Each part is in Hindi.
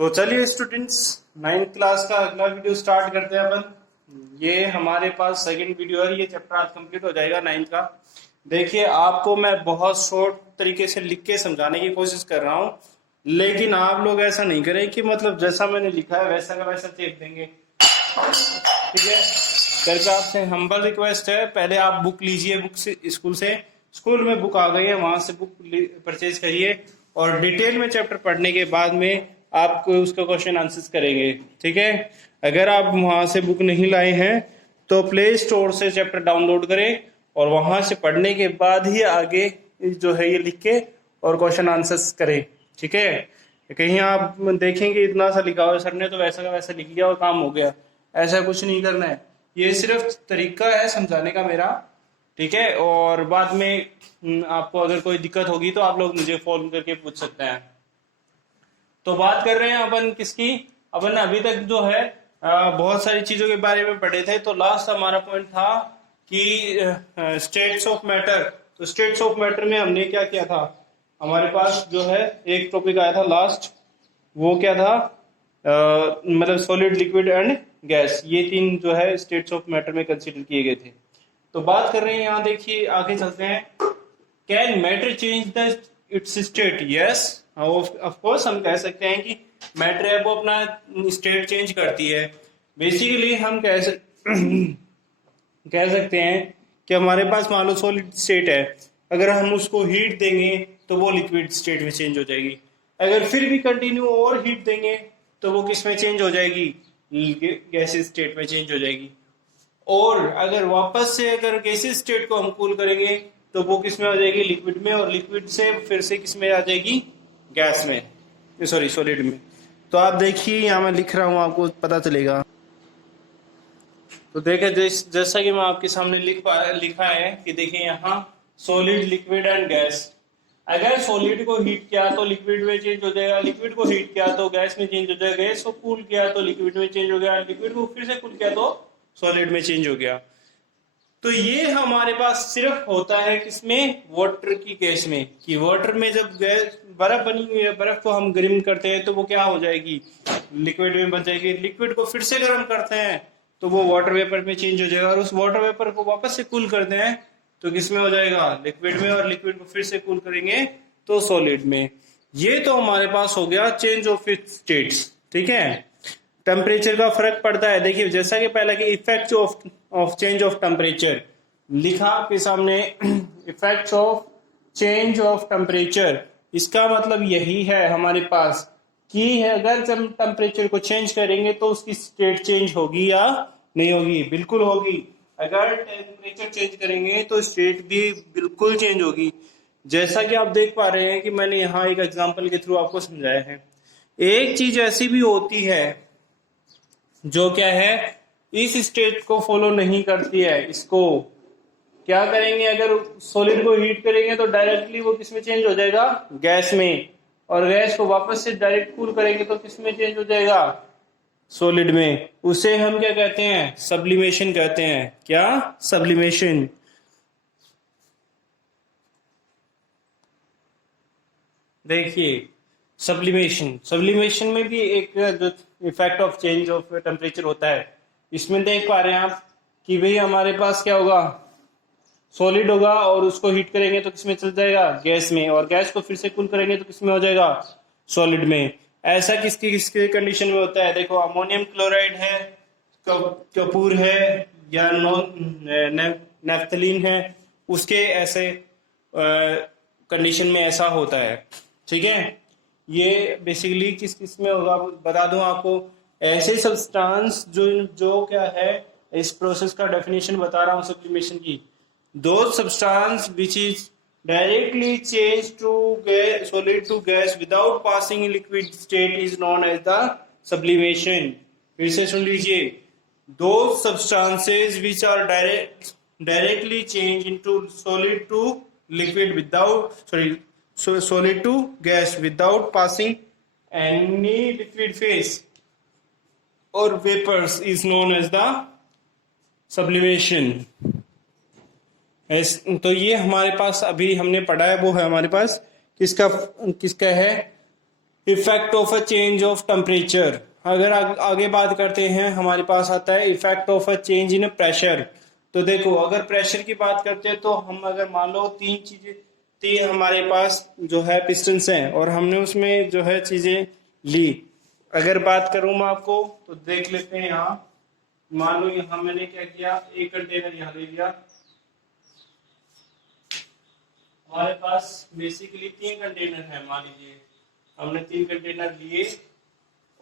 तो चलिए स्टूडेंट्स, 9th क्लास का अगला वीडियो स्टार्ट करते हैं अपन। ये हमारे पास सेकंड वीडियो है। ये चैप्टर आज कंप्लीट हो जाएगा 9th का। देखिए, आपको मैं बहुत शॉर्ट तरीके से लिख के समझाने की कोशिश कर रहा हूँ, लेकिन आप लोग ऐसा नहीं करें कि मतलब जैसा मैंने लिखा है वैसा का वैसा चेक देंगे। ठीक है, करके आपसे हम्बल रिक्वेस्ट है, पहले आप बुक लीजिए, बुक से स्कूल में बुक आ गई है, वहां से बुक परचेज करिए और डिटेल में चैप्टर पढ़ने के बाद में आपको उसका क्वेश्चन आंसर्स करेंगे। ठीक है, अगर आप वहां से बुक नहीं लाए हैं तो प्ले स्टोर से चैप्टर डाउनलोड करें और वहां से पढ़ने के बाद ही आगे जो है ये लिख के और क्वेश्चन आंसर्स करें। ठीक है, कहीं आप देखेंगे इतना सा लिखा हुआ सर ने तो वैसा का वैसा लिख लिया और काम हो गया, ऐसा कुछ नहीं करना है। ये सिर्फ तरीका है समझाने का मेरा। ठीक है, और बाद में आपको अगर कोई दिक्कत होगी तो आप लोग मुझे फोन करके पूछ सकते हैं। तो बात कर रहे हैं अपन किसकी। अपन अभी तक जो है बहुत सारी चीजों के बारे में पढ़े थे। तो लास्ट हमारा पॉइंट था कि स्टेट्स ऑफ मैटर। तो स्टेट्स ऑफ मैटर में हमने क्या किया था, हमारे पास जो है एक टॉपिक आया था लास्ट, वो क्या था, मतलब सॉलिड, लिक्विड एंड गैस। ये तीन जो है स्टेट्स ऑफ मैटर में कंसीडर किए गए थे। तो बात कर रहे हैं यहाँ, देखिए आगे चलते हैं। Can matter change the it's state? Yes, of course हम कह सकते हैं कि मैटर है वो अपना स्टेट चेंज करती है। बेसिकली हम कह सकते हैं कि हमारे पास मान लो सॉलिड स्टेट है, अगर हम उसको हीट देंगे तो वो लिक्विड स्टेट में चेंज हो जाएगी। अगर फिर भी कंटिन्यू और हीट देंगे तो वो किस में चेंज हो जाएगी, गैसेस स्टेट में चेंज हो जाएगी। और अगर वापस से अगर गैसेस स्टेट को हम कूल करेंगे तो वो किस में हो जाएगी, लिक्विड में, और लिक्विड से फिर से किस में आ जाएगी, गैस में, सॉरी सॉलिड में। तो आप देखिए यहाँ मैं लिख रहा हूँ, आपको पता चलेगा। तो देखिए जैसा कि मैं आपके सामने लिखा है कि देखिए यहाँ सॉलिड, लिक्विड एंड गैस। अगर सॉलिड को हीट किया तो लिक्विड में चेंज हो जाएगा, लिक्विड को हीट किया तो गैस में चेंज हो जाएगा, गैस को कूल किया तो लिक्विड में चेंज हो गया, लिक्विड को फिर से कूल किया तो सॉलिड में चेंज हो गया। तो ये हमारे पास सिर्फ होता है किसमें, वाटर की केस में, कि वाटर में जब गैस बर्फ बनी हुई है, बर्फ को हम गर्म करते हैं तो वो क्या हो जाएगी, लिक्विड में बन जाएगी। लिक्विड को फिर से गर्म करते हैं तो वो वाटर वेपर में चेंज हो जाएगा, और उस वाटर वेपर को वापस से कूल करते हैं तो किस में हो जाएगा, लिक्विड में, और लिक्विड को फिर से कूल करेंगे तो सॉलिड में। ये तो हमारे पास हो गया चेंज ऑफ इट्स स्टेट्स। ठीक है, टेम्परेचर का फर्क पड़ता है। देखिए जैसा कि पहले के effects of change of temperature लिखा आपके सामने, effects of change of temperature, इसका मतलब यही है हमारे पास कि अगर हम टेम्परेचर को चेंज करेंगे तो उसकी स्टेट चेंज होगी या नहीं होगी, बिल्कुल होगी। अगर टेम्परेचर चेंज करेंगे तो स्टेट भी बिल्कुल चेंज होगी। जैसा कि आप देख पा रहे हैं कि मैंने यहाँ एक एग्जांपल के थ्रू आपको समझाया है। एक चीज ऐसी भी होती है जो क्या है, इस स्टेट को फॉलो नहीं करती है। इसको क्या करेंगे, अगर सॉलिड को हीट करेंगे तो डायरेक्टली वो किस में चेंज हो जाएगा, गैस में, और गैस को वापस से डायरेक्ट कूल करेंगे तो किस में चेंज हो जाएगा, सॉलिड में। उसे हम क्या कहते हैं, सब्लिमेशन कहते हैं। क्या, सब्लिमेशन। देखिए सब्लिमेशन में भी एक जो effect of change of temperature होता है, इसमें देख पा रहे हैं आप कि भाई हमारे पास क्या होगा, सॉलिड होगा और उसको हीट करेंगे तो किसमें चल जाएगा, गैस में, और गैस को फिर से कूल करेंगे तो किसमें हो जाएगा, सॉलिड में। ऐसा किसकी किसके कंडीशन में होता है, देखो अमोनियम क्लोराइड है, कपूर है, या नेफ्थलीन है, उसके ऐसे कंडीशन में ऐसा होता है। ठीक है, ये बेसिकली किस किस में होगा बता दूं आपको। ऐसे सब्सटेंस जो क्या है, इस प्रोसेस का डेफिनेशन बता रहा हूं सब्लिमेशन की। Those substance which is directly changed to solid to gas without passing in liquid state is known as the sublimation. फिर से सुन लीजिए, those substances which are directly changed into solid to liquid solid to gas without passing any liquid phase or vapors is known as the sublimation. तो ये हमारे पास अभी हमने पढ़ा है, वो है हमारे पास किसका है, effect of a change of temperature. अगर आगे बात करते हैं, हमारे पास आता है effect of a change in pressure. तो देखो, अगर प्रेशर की बात करते हैं तो हम अगर मान लो तीन हमारे पास जो है पिस्टन्स हैं और हमने उसमें जो है चीजें ली। अगर बात करूं मैं आपको तो देख लेते हैं। यहाँ मान लो यहाँ मैंने क्या किया, एक कंटेनर यहाँ ले लिया। हमारे पास बेसिकली 3 कंटेनर है, मान लीजिए हमने 3 कंटेनर लिए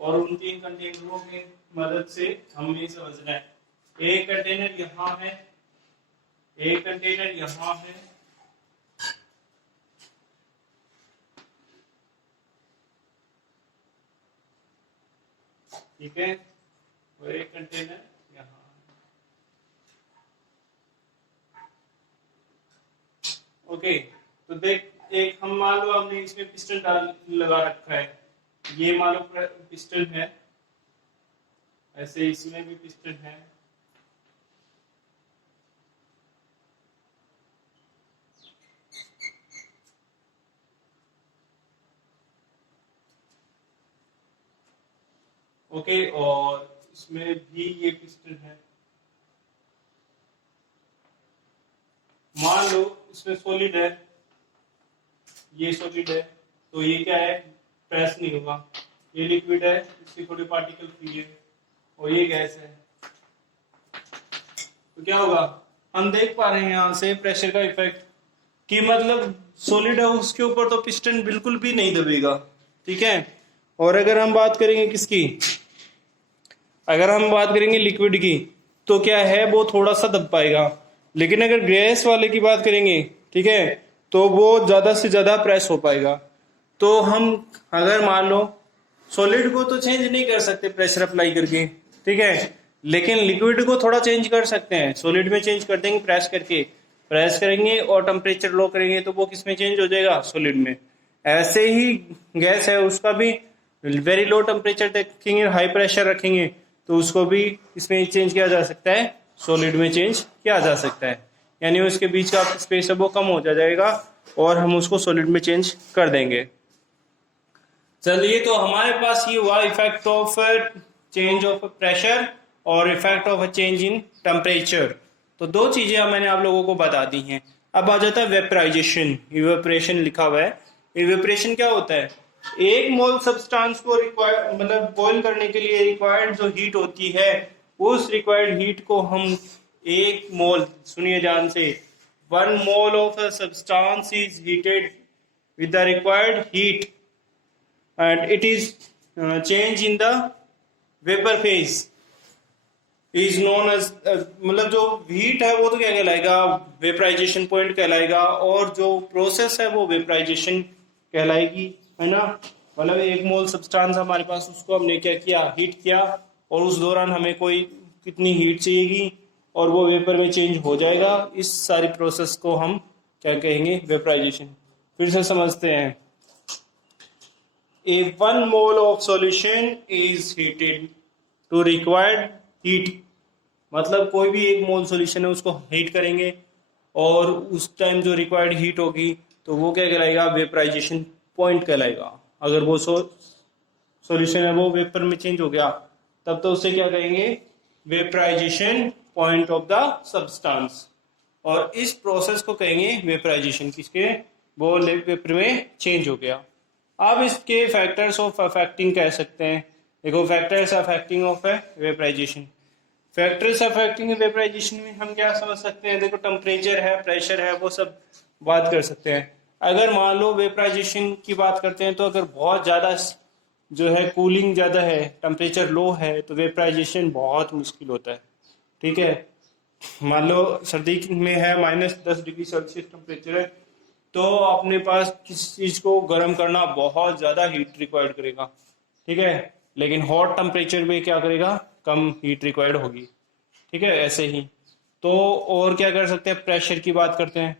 और उन 3 कंटेनरों की मदद से हमें समझना है, एक कंटेनर यहाँ है, एक कंटेनर यहाँ है, ठीक है, और एक कंटेनर यहाँ है। ओके, तो देख, एक हम मान लो हमने इसमें पिस्टन लगा रखा है, ये मान लो पिस्टन है, ऐसे इसमें भी पिस्टन है। ओके, और इसमें भी ये पिस्टन है। मान लो इसमें सॉलिड है, ये सॉलिड है, तो ये क्या है, प्रेस नहीं होगा। ये लिक्विड है, इसकी थोड़ी पार्टिकल फ्री है, और ये गैस है, तो क्या होगा, हम देख पा रहे हैं यहाँ से प्रेशर का इफेक्ट कि मतलब सॉलिड है उसके ऊपर तो पिस्टन बिल्कुल भी नहीं दबेगा, ठीक है। और अगर हम बात करेंगे किसकी, अगर हम बात करेंगे लिक्विड की, तो क्या है, वो थोड़ा सा दब पाएगा। लेकिन अगर गैस वाले की बात करेंगे, ठीक है, तो वो ज्यादा से ज्यादा प्रेस हो पाएगा। तो हम अगर मान लो सॉलिड को तो चेंज नहीं कर सकते प्रेशर अप्लाई करके, ठीक है, लेकिन लिक्विड को थोड़ा चेंज कर सकते हैं। सॉलिड में चेंज कर देंगे प्रेस करके, प्रेस करेंगे और टेम्परेचर लो करेंगे तो वो किस में चेंज हो जाएगा, सॉलिड में। ऐसे ही गैस है, उसका भी वेरी लो टेम्परेचर रखेंगे, हाई प्रेशर रखेंगे तो उसको भी इसमें चेंज किया जा सकता है, सॉलिड में चेंज किया जा सकता है। यानी उसके बीच का स्पेस है वो कम हो जाएगा और हम उसको सॉलिड में चेंज कर देंगे। चलिए, तो हमारे पास ये हुआ effect of change of pressure और effect of change in temperature. तो दो चीजें मैंने आप लोगों को बता दी हैं। अब आ जाता है वेपराइजेशन, इवेपोरेशन लिखा हुआ है। इवेपोरेशन क्या होता है, एक मोल सब्सटेंस को रिक्वायर मतलब बॉइल करने के लिए रिक्वायर्ड जो हीट होती है, उस रिक्वायर्ड हीट को हम एक मोल, सुनिए ध्यान से, 1 mole of a substance is heated with the required heat and it is change in the vapor phase is known as मतलब जो हीट है वो तो क्या कहलाएगा, वेपराइजेशन पॉइंट कहलाएगा, और जो प्रोसेस है वो वेपराइजेशन कहलाएगी, है ना। मतलब एक मोल सब्सटेंस हमारे पास, उसको हमने क्या किया, हीट किया, और उस दौरान हमें कोई कितनी हीट चाहिएगी और वो वेपर में चेंज हो जाएगा। इस सारी प्रोसेस को हम क्या कहेंगे, वेपराइजेशन। फिर से समझते हैं, if 1 mole of solution is heated to required heat, मतलब कोई भी एक मोल सॉल्यूशन है उसको हीट करेंगे और उस टाइम जो रिक्वायर्ड हीट होगी तो वो क्या कहलाएगा, वेपराइजेशन पॉइंट कहलाएगा। अगर वो सॉल्यूशन है वो वेपर में चेंज हो गया तब तो उसे क्या कहेंगे, vaporisation point of the substance. और इस प्रोसेस को कहेंगे वेपराइजेशन, किसके, वो वेपर में चेंज हो गया। अब इसके फैक्टर्स ऑफ अफेक्टिंग कह सकते हैं। देखो, factors affecting of vaporisation, factors affecting vaporisation में हम क्या समझ सकते हैं, देखो टेम्परेचर है, प्रेशर है, वो सब बात कर सकते हैं। अगर मान लो वेपराइजेशन की बात करते हैं तो अगर बहुत ज़्यादा जो है कूलिंग ज़्यादा है, टेम्परेचर लो है, तो वेपराइजेशन बहुत मुश्किल होता है, ठीक है। मान लो सर्दी में है, -10 डिग्री सेल्सियस टेम्परेचर है, तो अपने पास किसी चीज़ को गर्म करना बहुत ज़्यादा हीट रिक्वायर्ड करेगा, ठीक है। लेकिन हॉट टेम्परेचर में क्या करेगा, कम हीट रिक्वायर्ड होगी, ठीक है। ऐसे ही तो और क्या कर सकते हैं, प्रेशर की बात करते हैं।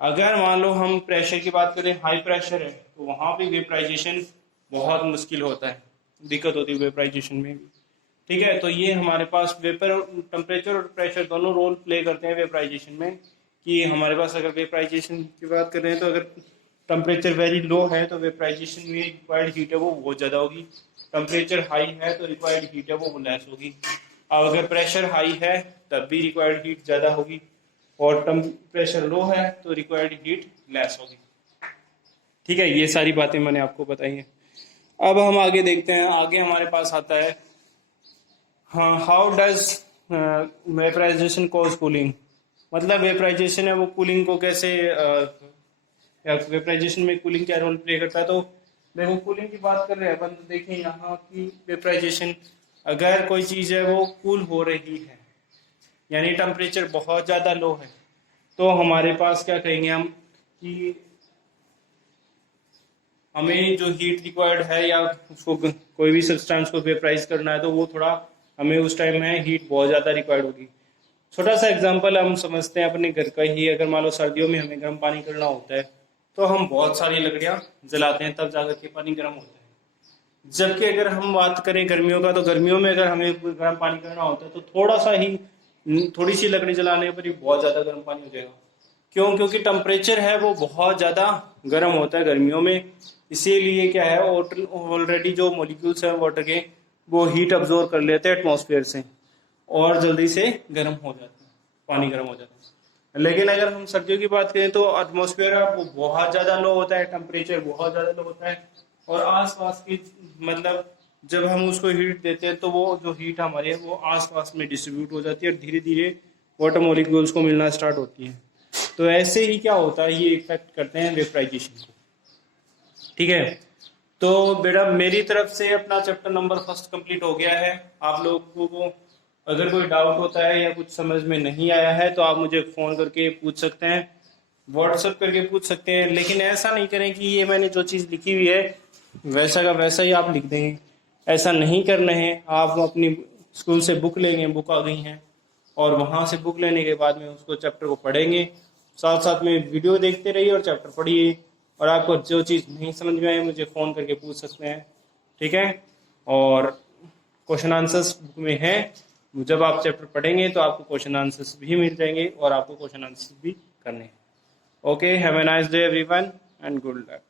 अगर मान लो हम प्रेशर की बात करें, हाई प्रेशर है, तो वहाँ पे वेपराइजेशन बहुत मुश्किल होता है, दिक्कत होती है वेपराइजेशन में भी, ठीक है। तो ये हमारे पास वेपर, टेम्परेचर और प्रेशर दोनों रोल प्ले करते हैं वेपराइजेशन में। कि हमारे पास अगर वेपराइजेशन की बात कर रहे हैं तो अगर टेम्परेचर वेरी लो है तो वेपराइजेशन में रिक्वायर्ड हीट है वो बहुत ज़्यादा होगी, टेम्परेचर हाई है तो रिक्वायर्ड हीट है वो लेस होगी। अब अगर प्रेशर हाई है तब भी रिक्वायर्ड हीट ज़्यादा होगी, और टेम्परेचर लो है तो रिक्वायर्ड हीट लेस होगी। ठीक है, ये सारी बातें मैंने आपको बताई हैं। अब हम आगे देखते हैं, आगे हमारे पास आता है हाँ, how does vaporisation cause cooling. मतलब वेपराइजेशन है वो कूलिंग को कैसे वेपराइजेशन में कूलिंग क्या रोल प्ले करता है। तो देखो कूलिंग की बात कर रहे हैं अपन, तो देखें यहाँ की वेपराइजेशन, अगर कोई चीज़ है वो कूल हो रही है यानी टेम्परेचर बहुत ज़्यादा लो है, तो हमारे पास क्या कहेंगे हम कि हमें जो हीट रिक्वायर्ड है या उसको कोई भी सब्सटेंस को वेपराइज करना है तो वो थोड़ा हमें उस टाइम में हीट बहुत ज़्यादा रिक्वायर्ड होगी। छोटा सा एग्जांपल हम समझते हैं अपने घर का ही, अगर मान लो सर्दियों में हमें गर्म पानी करना होता है तो हम बहुत सारी लकड़ियाँ जलाते हैं तब जाकर के पानी गर्म होता है। जबकि अगर हम बात करें गर्मियों का, तो गर्मियों में अगर हमें गर्म पानी करना होता है तो थोड़ा सा ही, थोड़ी सी लकड़ी जलाने पर ही बहुत ज़्यादा गर्म पानी हो जाएगा। क्यों? क्योंकि टेम्परेचर है वो बहुत ज़्यादा गर्म होता है गर्मियों में, इसीलिए क्या है ऑलरेडी जो मॉलिक्यूल्स हैं वाटर के वो हीट अब्जॉर्ब कर लेते हैं एटमॉस्फेयर से और जल्दी से गर्म हो जाते हैं, पानी गर्म हो जाता है। लेकिन अगर हम सर्दियों की बात करें तो एटमॉस्फेयर वो बहुत ज़्यादा लो होता है, टेम्परेचर बहुत ज़्यादा लो होता है, और आसपास की मतलब जब हम उसको हीट देते हैं तो वो जो हीट हमारी है वो आसपास में डिस्ट्रीब्यूट हो जाती है और धीरे धीरे वाटर मॉलिक्यूल्स को मिलना स्टार्ट होती है। तो ऐसे ही क्या होता है, ये इफेक्ट करते हैं वेपराइजेशन को। ठीक है, तो बेटा मेरी तरफ से अपना चैप्टर नंबर 1 कंप्लीट हो गया है। आप लोगों को अगर कोई डाउट होता है या कुछ समझ में नहीं आया है तो आप मुझे फ़ोन करके पूछ सकते हैं, व्हाट्सएप करके पूछ सकते हैं, लेकिन ऐसा नहीं करें कि ये मैंने जो चीज़ लिखी हुई है वैसा का वैसा ही आप लिख देंगे, ऐसा नहीं करना है। आप अपनी स्कूल से बुक लेंगे, बुक आ गई हैं, और वहाँ से बुक लेने के बाद में उसको चैप्टर को पढ़ेंगे, साथ साथ में वीडियो देखते रहिए और चैप्टर पढ़िए, और आपको जो चीज़ नहीं समझ में आए मुझे फ़ोन करके पूछ सकते हैं। ठीक है, और क्वेश्चन आंसर्स बुक में है, जब आप चैप्टर पढ़ेंगे तो आपको क्वेश्चन आंसर्स भी मिल जाएंगे और आपको क्वेश्चन आंसर्स भी करने हैं। Okay, have a nice day everyone and good luck.